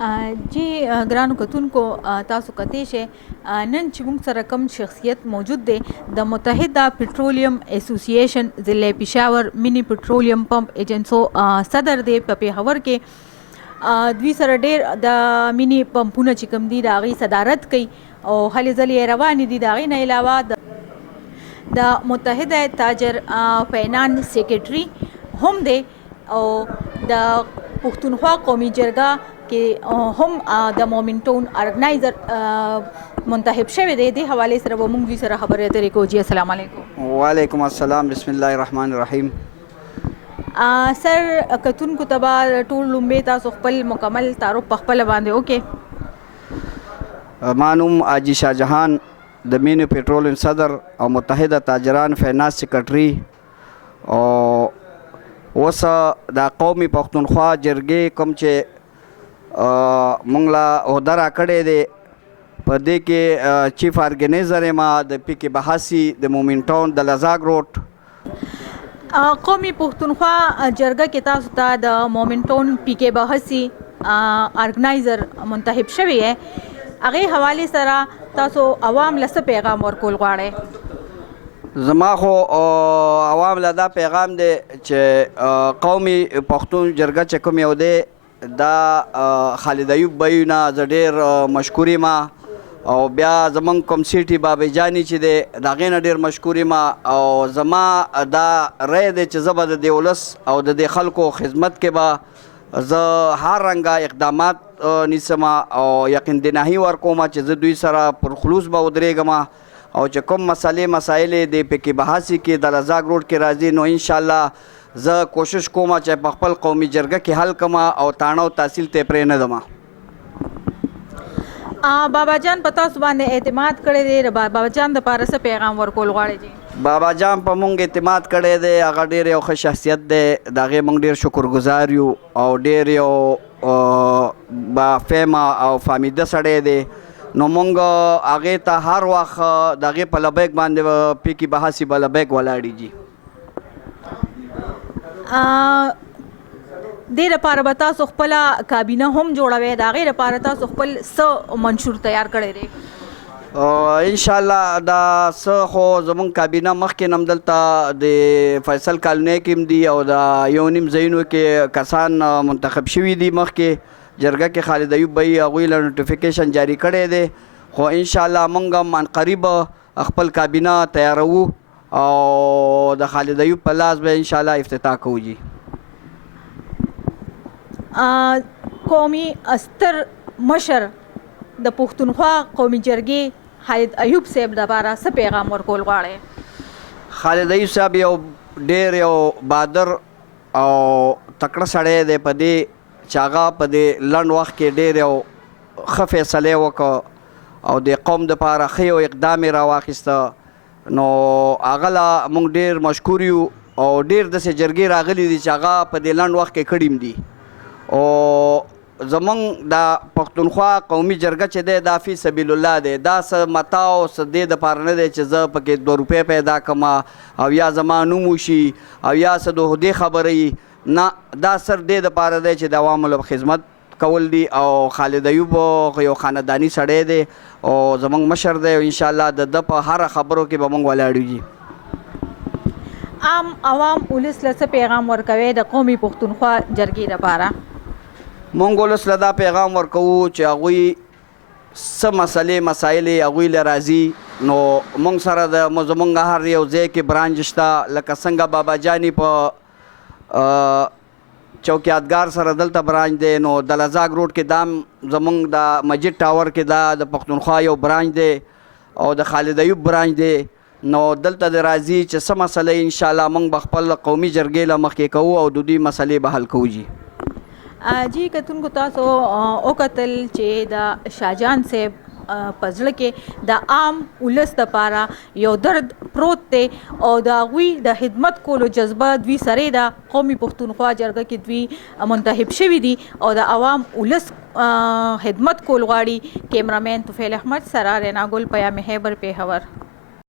جی ګرانو کتونکو تاسو کتلی شئ نن چې موږ سره کوم شخصیت موجود دی د متحده پټرولیم اسوسییشن ضلع پېښور مینی پټرولیم پمپ ایجنسو صدر دی په پېښور کې. دوی سره ډېر د مینی پمپونه چې کوم دي د هغې صدارت کوي او هلې ځلې یې روانې دي. د هغې نه علاوه د متحده تاجر فینانس سیکرټري هم دی او د پښتونخوا قومي جرګه کې هم د مومنټون ارګنایزر منتخب شوی دی. دې حوالې سره به موږ دوی سره خبرې اترې کوو. جی السلام علیکم. وعلیکم السلام. بسم الله الرحمن الرحیم. سر کتونکو ته به ټول لومبې تاسو خپل مکمل تعارف په خپله باندې وکړئ. ما نوم حاجي شاه جهان د مینی پټرولیم صدر او متحده تاجران فینانس سیکرټري او اوس د قومي پښتونخوا جرګې کوم چې مونږ له عهده راکړی دی په دې کې چیف ارګنایزر یم د پی کې بحثي د مومنټون د لزاګ روډ. قومي پښتونخوا جرګه کې تاسو ته د مومنټون پی کې بحثي ارګنایزر منتخب شوی دی. هغې حوالې سره تاسو عوام له څه پیغام ورکول غواړئ؟ زما خو عوام له دا پیغام دی چې قومي پښتون جرګه چې کوم یو دی دا خالد ایوب بایو نه زه ډېر مشکور یم او بیا زمونږ کوم سیټي بابی جاني چې دی د هغې نه ډېر مشکور یم او زما دا رای دی چې زه به د دې ولس او د دې خلکو خدمت کې به زه هر رنګه اقدامات نیسم او یقین دناهي ورکوم چې زه دوی سره پر خلوص به ودرېږم او چې کوم مسایل دی پکې بحثي کې د لزاګ روډ کې راځي نو انشاءالله زه کوشش کوم چې په خپل قومي جرګه کې حل کړم او تاڼه او تحصیل ته پرې نه ږدم. بابا جان په تاسو باندې اعتماد کړی دی. بابا جان دپاره څه پیغام ورکول غواړئ؟ جی بابا جان په مونږ اعتماد کړی دی. هغه ډېر یو ښه شخصیت دی. د هغې مونږ ډېر شکرګزار یو او ډېر یو با فهمه او فهمیده سړی دی. نو مونږ هغې ته هر وخت د هغې په لبیک باندې پی کې بحثي به لبیک ولاړي جي. دې لپاره به تاسو خپله کابینه هم جوړوئ. د هغې لپاره تاسو خپل څه منشور تیار کړی دی؟ انشاءالله دا څه خو زمونږ کابینه مخکې نه همدلته د فیصل کالونی کې هم دي او د یو نیم ځایونو کې کسان منتخب شوي دي. مخکې جرګه کې خالد ایوب بهي هغوی له نوټیفیکیشن جاري کړی دی خو انشاءالله موږ هم عنقریب خپل کابینه تیاروو او د خالد ایوب په لاس به انشاءالله افتتاح کوو. جی قومي ستر مشر د پښتونخوا قومي جرګې خالد ایوب صاحب لپاره څه پیغام ورکول غواړئ؟ خالد ایوب صاحب یو ډېر یو بهادر او تکړه سړی دی په دې چې هغه په دې لنډ وخت کې ډېر یو ښه فیصلې وکړه او د قوم دپاره ښه یو اقدام یې راواخیسته. نو هغه له موږ ډېر مشکور یو او ډېر داسې جرګې راغلي دي چې هغه په دې لنډ وخت کې کړي دي او زمونږ د پښتونخوا قومي جرګه چې دی دا فی سبیل الله دی. دا څه متا او څه دې دپاره نه دی چې زه پکې 2 روپۍ پیدا کړم او یا زما نوم وشي او یا څه د عهدې خبره نه. دا صرف دې دپاره دی چې د عوامو له خدمت کول دي او خالد ایوب یو خانداني سړی دی او زمونږ مشر دی او انشاءالله د ده په هره خبرو کې به موږ ولاړو. عام عوام ولس له څه پیغام ورکوي د قومي پښتونخوا جرګې لپاره؟ مونږ ولس له دا پیغام ورکوو چې هغوی څه مسایل هغوی له راځي نو مونږ سره زمونږ هر یو ځای کې برانچ شته. لکه څنګه بابا جاني په چوکیاتګار سره دلته برانچ دی نو د لزاګ روډ کې دا زمونږ د مسجد ټاور کې دا د پښتونخوا یو برانچ دی او د خالد ایوب برانچ دی. نو دلته د راځي چې څه مسله انشاءالله موږ به خپل قومي جرګې له مخکې کوو او د دوی مسلې به حل کوو. جی کتونکو تاسو وکتل چې د شاهجان صاحب په زړه کې د عام ولس دپاره یو درد پروت دی او د هغوی د خدمت کولو جذبه دوی سره د قومي پښتونخوا جرګه کې دوی منتخب شوي دي او د عوام ولس خدمت کول غواړي. کیمرامین طفیل احمد سره رینا ګل پیام خیبر پېښور.